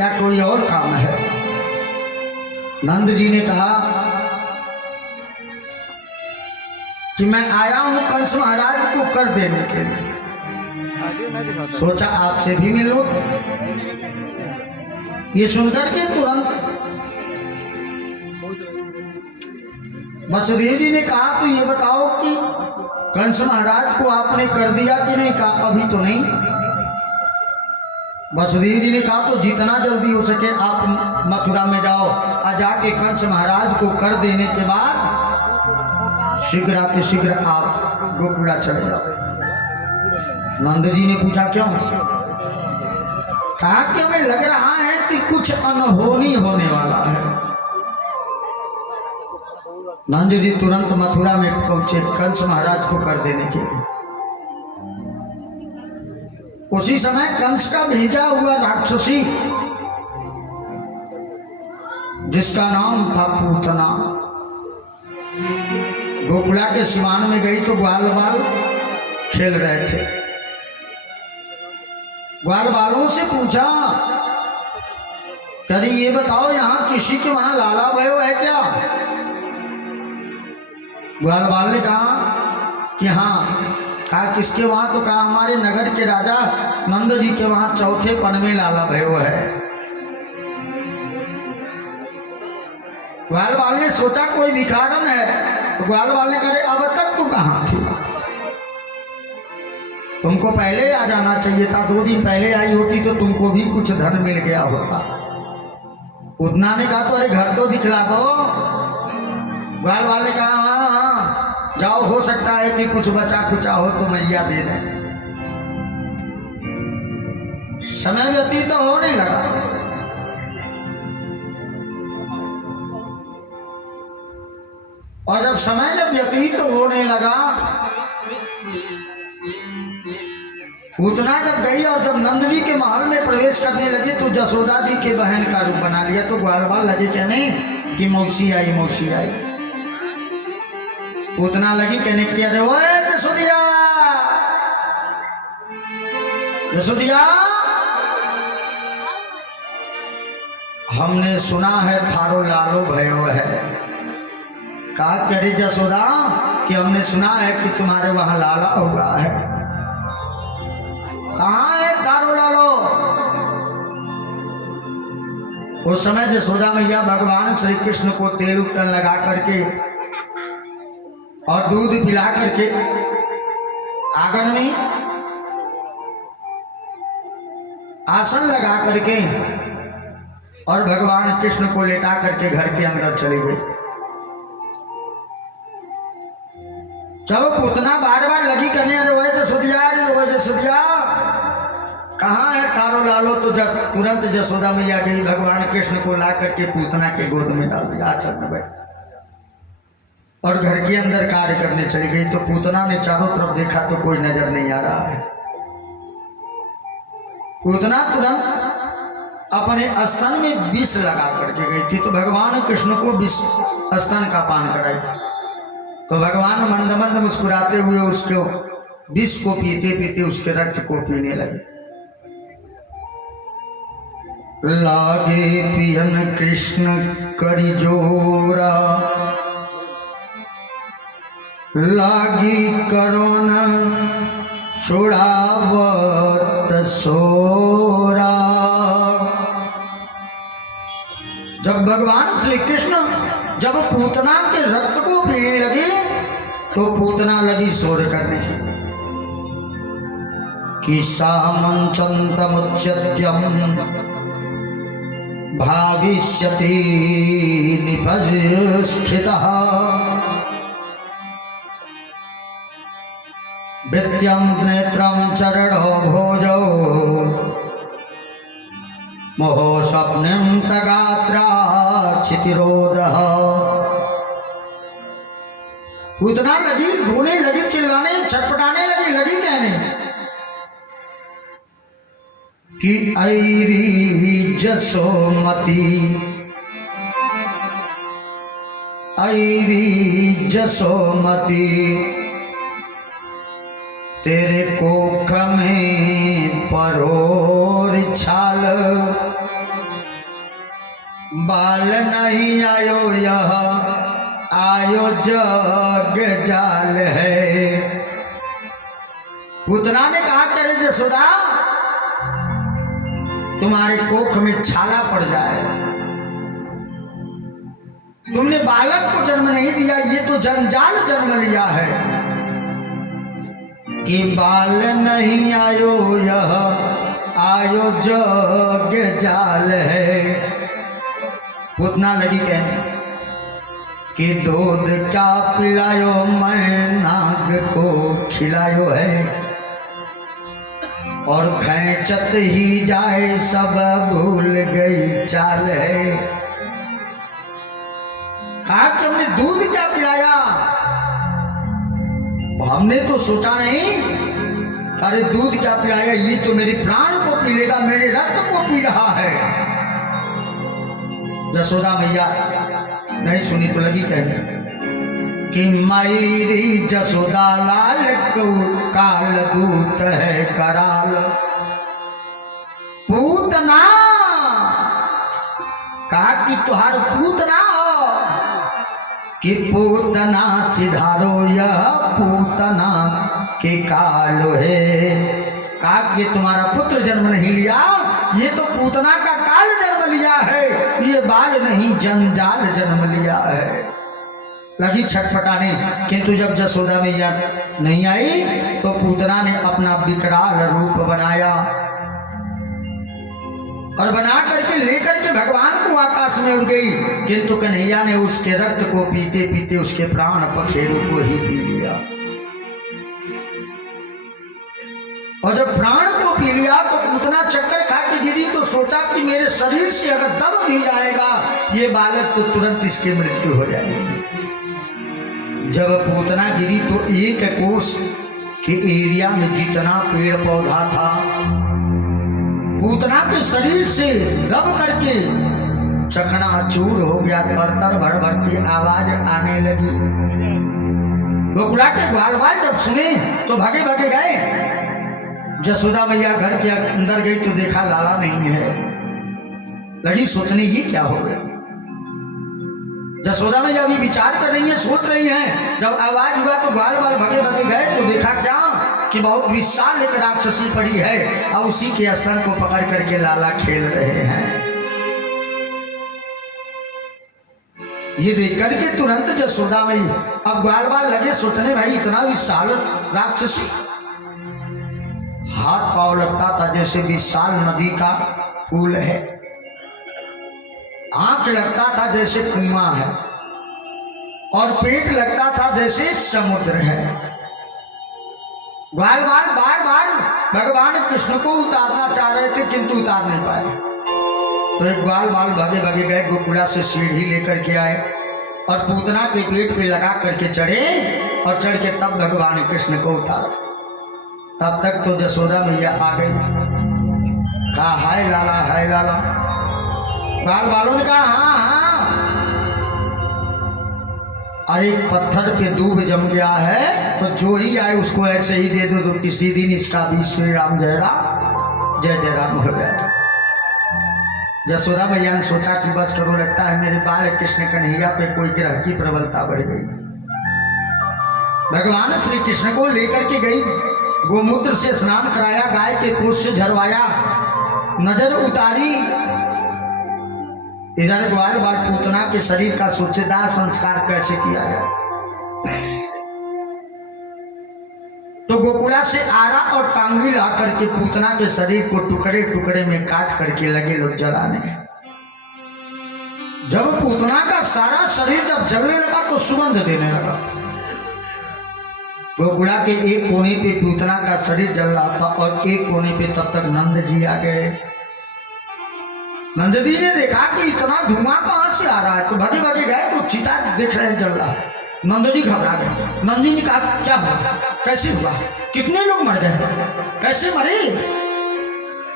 या कोई और काम है? नंद जी ने कहा कि मैं आया हूं कंस महाराज को कर देने के लिए, सोचा आपसे भी मिलो। ये सुनकर के तुरंत वसुदेव जी ने कहा तो ये बताओ कि कंस महाराज को आपने कर दिया कि नहीं? कहा अभी तो नहीं। वसुदेव जी ने कहा तो जितना जल्दी हो सके आप मथुरा में जाओ और जाके कंस महाराज को कर देने के बाद शीघ्र शीघ्र आप गोकुला चले जाओ। नंद जी ने पूछा क्यों? कहा कि हमें लग रहा है कि कुछ अनहोनी होने वाला है। नंद जी तुरंत मथुरा में पहुंचे कंस महाराज को कर देने के लिए। उसी समय कंस का भेजा हुआ राक्षसी जिसका नाम था पूतना, गोकुला के सिवान में गई तो ग्वाल बाल खेल रहे थे। ग्वाल बालों से पूछा करी ये बताओ यहाँ किसी के वहां लाला भयो है क्या? ग्वाल बाल ने कहा कि हाँ। कहा किसके वहां? तो कहा हमारे नगर के राजा नंद जी के वहां चौथे पन में लाला भयो है। ग्वाल बाल ने सोचा कोई भिखारन है, तो ग्वाल बाल ने कहा अब तक तू कहाँ थी? तुमको पहले आ जाना चाहिए था, 2 दिन पहले आई होती तो तुमको भी कुछ धन मिल गया होता। उतना ने कहा तो अरे घर तो दिखला दो। ग्वाल बाल ने कहा हाँ हाँ जाओ, हो सकता है कि कुछ बचा खुचा हो तो मैया दे दें। समय व्यतीत तो होने लगा। और जब समय जब व्यतीत तो होने लगा, उतना जब गई और जब नंद जी के महल में प्रवेश करने लगे तो जसोदा जी के बहन का रूप बना लिया। तो ग्वाल बाल लगे कहने कि मौसी आई मौसी आई। उतना लगी कहने कि अरे वो जसोदिया जसोदिया, हमने सुना है थारो लालो भयो है। कहा करे जसोदा कि हमने सुना है कि तुम्हारे वहां लाला हुआ है। कहाँ है थारो लालो? उस समय जसोदा मैया भगवान श्री कृष्ण को तेल उठन लगा करके और दूध पिला करके आंगन में आसन लगा करके और भगवान कृष्ण को लेटा करके घर के अंदर चली गई। जब पूतना बार बार लगी करने अरे वो जसोदिया कहाँ है तारो लालो? तो तुरंत जसोदा मैया गई, भगवान कृष्ण को ला करके पूतना के गोद में डाल दिया आचरण में और घर के अंदर कार्य करने चली गई। तो पूतना ने चारों तरफ देखा तो कोई नजर नहीं आ रहा है। पूतना तुरंत अपने स्तन में विष लगा करके गई थी, तो भगवान कृष्ण को विष स्तन का पान कराई। तो भगवान मंद मंद मुस्कुराते हुए उसको विष को पीते पीते उसके रक्त को पीने लगे। लागे पियन कृष्ण करी जोरा, लागी करोना छुड़ावत सोरा। जब भगवान श्री कृष्ण जब पूतना के रक्त को पीने लगे तो पूतना लगी शोर करने कि सामंचन्तमुच्यत्यं भाविष्यति निपस्थितः विद्यं नेत्रं चरणो भोजो मोहो स्वप्नं तगात्रा क्षितिरोदः। पूतना लगी रोने लगी, चिल्लाने छटपटाने लगी कहने कि ऐरी जसोमती ऐरी जसोमती तेरे कोख में परोर छाल बाल नहीं आयो यह आयो जग जाल है। पूतना ने कहा करे जसोदा तुम्हारे कोख में छाला पड़ जाए, तुमने बालक को जन्म नहीं दिया, ये तो जंजाल जन्म लिया है कि बाल नहीं आयो यह आयो जग जाल है। पूतना लगी कहने कि दूध क्या पिलायो मैं नाग को खिलायो है, और खैंचत ही जाए सब भूल गई चाल है। कहा कि हमने दूध क्या पिलाया, हमने तो सोचा नहीं, अरे दूध क्या पिलाया, ये तो मेरे प्राण को पी लेगा, मेरे रक्त को पी रहा है। जसोदा मैया नहीं सुनी तो लगी कहने कि मेरी जसोदा लाल को काल दूत है कराल। पूतना कहा कि तुहार पूतना हो कि पूतना सिधारो यह पूतना के काल है। कहा कि तुम्हारा पुत्र जन्म नहीं लिया, ये तो पूतना का काल जन्म लिया है, ये बाल नहीं जंजाल जन्म लिया है। लगी छटपटाने, किंतु जब जसोदा मैया नहीं आई तो पूतना ने अपना विकराल रूप बनाया और बना करके लेकर के भगवान को आकाश में उड़ गई। किंतु कन्हैया ने उसके रक्त को पीते पीते उसके प्राण पखेरु को ही पी लिया, और जब प्राण को पी लिया तो पूतना चक्कर खा के गिरी तो सोचा कि मेरे शरीर से अगर दम भी जाएगा ये बालक तो तुरंत इसकी मृत्यु हो जाएगी। जब पूतना गिरी तो एक कोस के एरिया में जितना पेड़ पौधा था पूतना के शरीर से दब करके चकनाचूर हो गया, तर भर भर की आवाज आने लगी। गोकुला के ग्वाल बाल जब सुने तो भागे भागे गए। जसोदा मैया घर के अंदर गई तो देखा लाला नहीं है। लगी सोचने ये क्या हो गया। जसोदा मैया अभी विचार कर रही है, सोच रही है। जब आवाज हुआ तो ग्वाल बाल भागे भागे गए तो देखा क्या कि बहुत विशाल एक राक्षसी पड़ी है और उसी के स्तन को पकड़ करके लाला खेल रहे हैं। ये देख करके तुरंत जसोदा मैया अब ग्वाल बाल लगे सोचने, भाई इतना विशाल राक्षसी, हाथ पांव लगता था जैसे विशाल नदी का पुल है, आंख लगता था जैसे कुआं है, और पेट लगता था जैसे समुद्र है। ग्वाल बाल बार बार भगवान कृष्ण को उतारना चाह रहे थे किंतु उतार नहीं पाए। तो एक ग्वाल बाल भागे भागे गए, गोकुला से सीढ़ी लेकर के आए और पूतना के पेट पे लगा करके चढ़े और चढ़ के तब भगवान कृष्ण को उतारा। तब तक तो जसोदा मैया आ गई, कहा हाय लाला हाय लाला। बाल बालों ने कहा हाँ हाँ। अरे पत्थर पे दूब जम गया है तो जो ही आए उसको ऐसे ही दे दो तो किसी दिन इसका भी श्री राम जय राम जय जय राम हो गया। जसोदा मैया ने सोचा कि बस करो, लगता है मेरे बाल कृष्ण कन्हैया पे कोई ग्रह की प्रबलता बढ़ गई। भगवान श्री कृष्ण को लेकर के गई, गोमूत्र से स्नान कराया, गाय के पूछ से झरवाया, नजर उतारी, इधर ग्वाल बाल पूतना के शरीर का सोचेदार संस्कार कैसे किया जाए। तो गोकुला से आरा और टांगी ला करके पूतना के शरीर को टुकड़े टुकड़े में काट करके लगे लोग जलाने। जब पूतना का सारा शरीर जब जलने लगा तो सुगंध देने लगा। गोकुला के एक कोने पे पूतना का शरीर जल रहा था और एक कोने पे तब तक नंद जी आ गए। नंद जी ने देखा कि इतना धुआं कहां से आ रहा है तो भागे भागे गए तो चिता देख रहे हैं जल रहा है। नंद जी घबरा गए। नंद जी ने कहा क्या हुआ, कैसे हुआ, कितने लोग मर गए, कैसे मरे।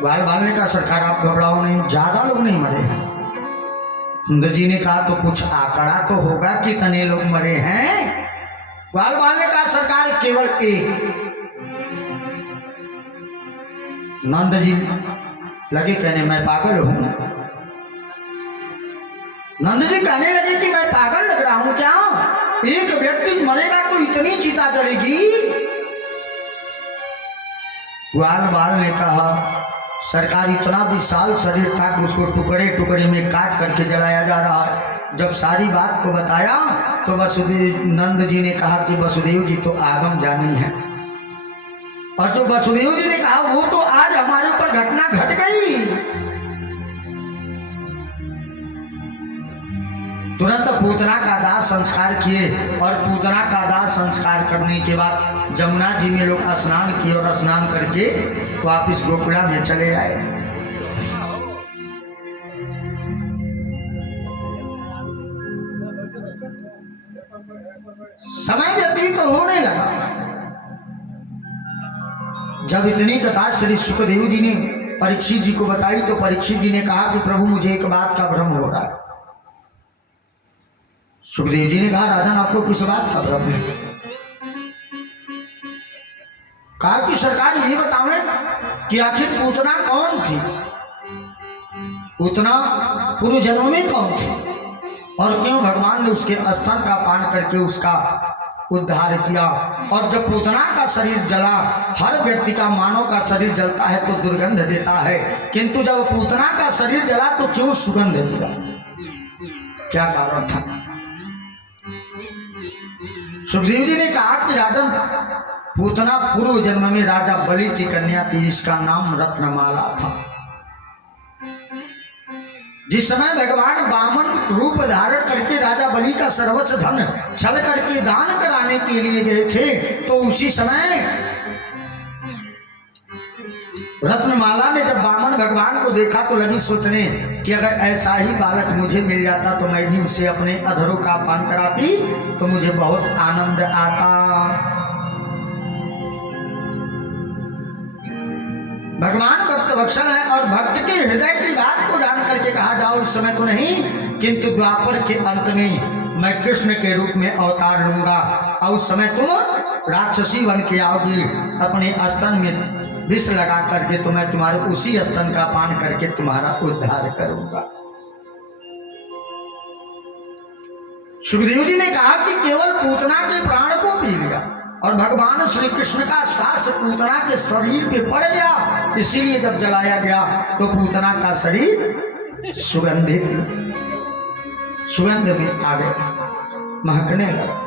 ग्वाल बाल ने कहा सरकार आप घबराओ नहीं, ज्यादा लोग नहीं मरे हैं। नंद जी ने कहा तो कुछ आंकड़ा तो होगा कितने लोग मरे हैं। ग्वाल बाल ने कहा सरकार केवल एक। नंद जी लगे कहने मैं पागल हूं, नंद जी कहने लगे कि मैं पागल लग रहा हूं क्या? एक व्यक्ति मरेगा तो इतनी चिता जलेगी? ग्वाल बाल ने कहा सरकार इतना विशाल शरीर था कि उसको टुकड़े टुकड़े में काट करके जलाया जा रहा है। जब सारी बात को बताया तो वसुदेव नंद जी ने कहा कि वसुदेव जी तो आगम जानी है, और जो वसुदेव जी ने कहा वो तो आज हमारे ऊपर घटना घट गई। तुरंत पूतना का दाह संस्कार किए, और पूतना का दाह संस्कार करने के बाद जमुना जी में लोग स्नान किए और स्नान करके वापिस गोकुला में चले आए। समय व्यतीत होने लगा। जब इतनी कथा श्री सुखदेव जी ने परीक्षित जी को बताई तो परीक्षित जी ने कहा कि प्रभु मुझे एक बात का भ्रम हो रहा है। सुखदेव जी ने कहा राजन आपको किस बात का भ्रम है? कहा कि सरकार ये बतावें कि आखिर पूतना कौन थी, पूतना पूर्व जन्म में कौन थी, और क्यों भगवान ने उसके स्तन का पान करके उसका उद्धार किया। और जब पूतना का शरीर जला, हर व्यक्ति का मानव का शरीर जलता है तो दुर्गंध देता है, किंतु जब पूतना का शरीर जला तो क्यों सुगंध दिया? क्या कारण था? सुखदेव जी ने कहा कि राजन पूतना पूर्व जन्म में राजा बलि की कन्या थी, इसका नाम रत्नमाला था। जिस समय भगवान वामन रूप धारण करके राजा बलि का सर्वस्व धन छल करके दान कराने के लिए गए थे, तो उसी समय रत्नमाला ने जब वामन भगवान को देखा तो लगी सोचने कि अगर ऐसा ही बालक मुझे मिल जाता तो मैं भी उसे अपने अधरों का पान कराती तो मुझे बहुत आनंद आता। भगवान भक्त वत्सल है और भक्त के हृदय की बात को जान करके कहा जाओ इस समय तो नहीं, किंतु द्वापर के अंत में मैं कृष्ण के रूप में अवतार लूंगा और उस समय तुम राक्षसी बन के आओगी, अपने स्तन में विष लगा करके तो मैं तुम्हारे उसी स्तन का पान करके तुम्हारा उद्धार करूंगा। सुखदेव जी ने कहा कि केवल पूतना के प्राण को पी लिया और भगवान श्री कृष्ण का सांस पूतना के शरीर पे पड़ गया, इसीलिए जब जलाया गया तो पूतना का शरीर सुगंधित सुगंध में आ गया, महकने लगा।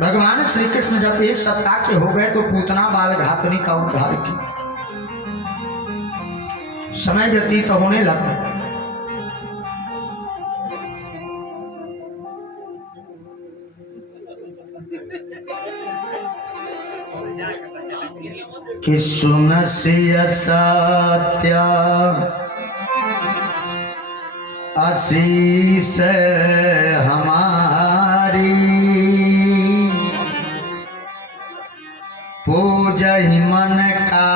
भगवान श्री कृष्ण जब एक सप्ताह के हो गए तो पूतना बाल घातनी का उद्धार किया। समय व्यतीत होने लगा। कि सुनस्य सत्य आशीष हमारी, पूजहि मन का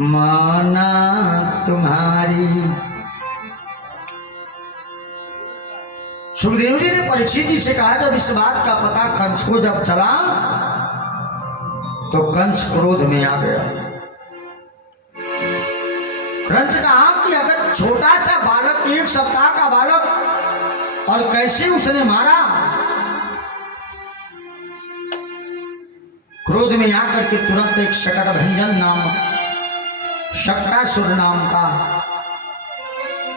माना तुम्हारी। सुखदेव जी ने परीक्षित जी से कहा जब इस बात का पता कंस को जब चला तो कंस क्रोध में आ गया। कंस कहा कि अगर छोटा सा बालक, एक सप्ताह का बालक, और कैसे उसने मारा। क्रोध में आकर के तुरंत एक शकटभंजन नाम, शक्रासुर नाम का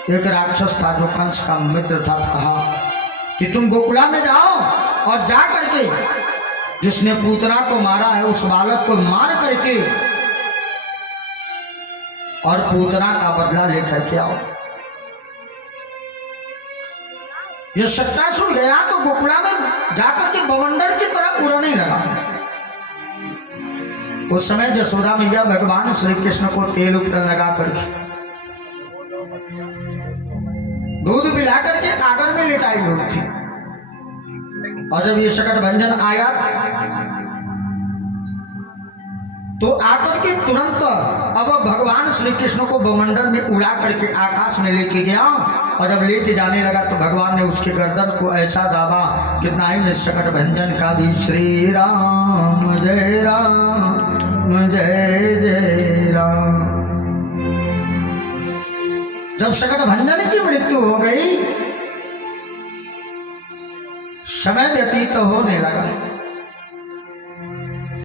एक राक्षस था जो कंस का मित्र था, कहा कि तुम गोकुला में जाओ और जा करके जिसने पूतना को मारा है उस बालक को मार करके और पूतना का बदला लेकर के आओ। ये शक्रासुर गया तो गोकुला में जाकर के बवंडर की तरह उड़ने लगा। उस समय यशोदा मैया भगवान श्री कृष्ण को तेल उपटन लगा करके दूध पिला करके आगर में लेटाई हुई थी, और जब ये शकटभंजन आया तो आकर के तुरंत अब भगवान श्री कृष्ण को बवंडर में उड़ा करके आकाश में लेके गया, और जब लेके जाने लगा तो भगवान ने उसके गर्दन को ऐसा दाबा कि नाई में शकटभंजन का भी श्री राम जय जय राम। जब सकट भंजन की मृत्यु हो गई, समय व्यतीत होने लगा।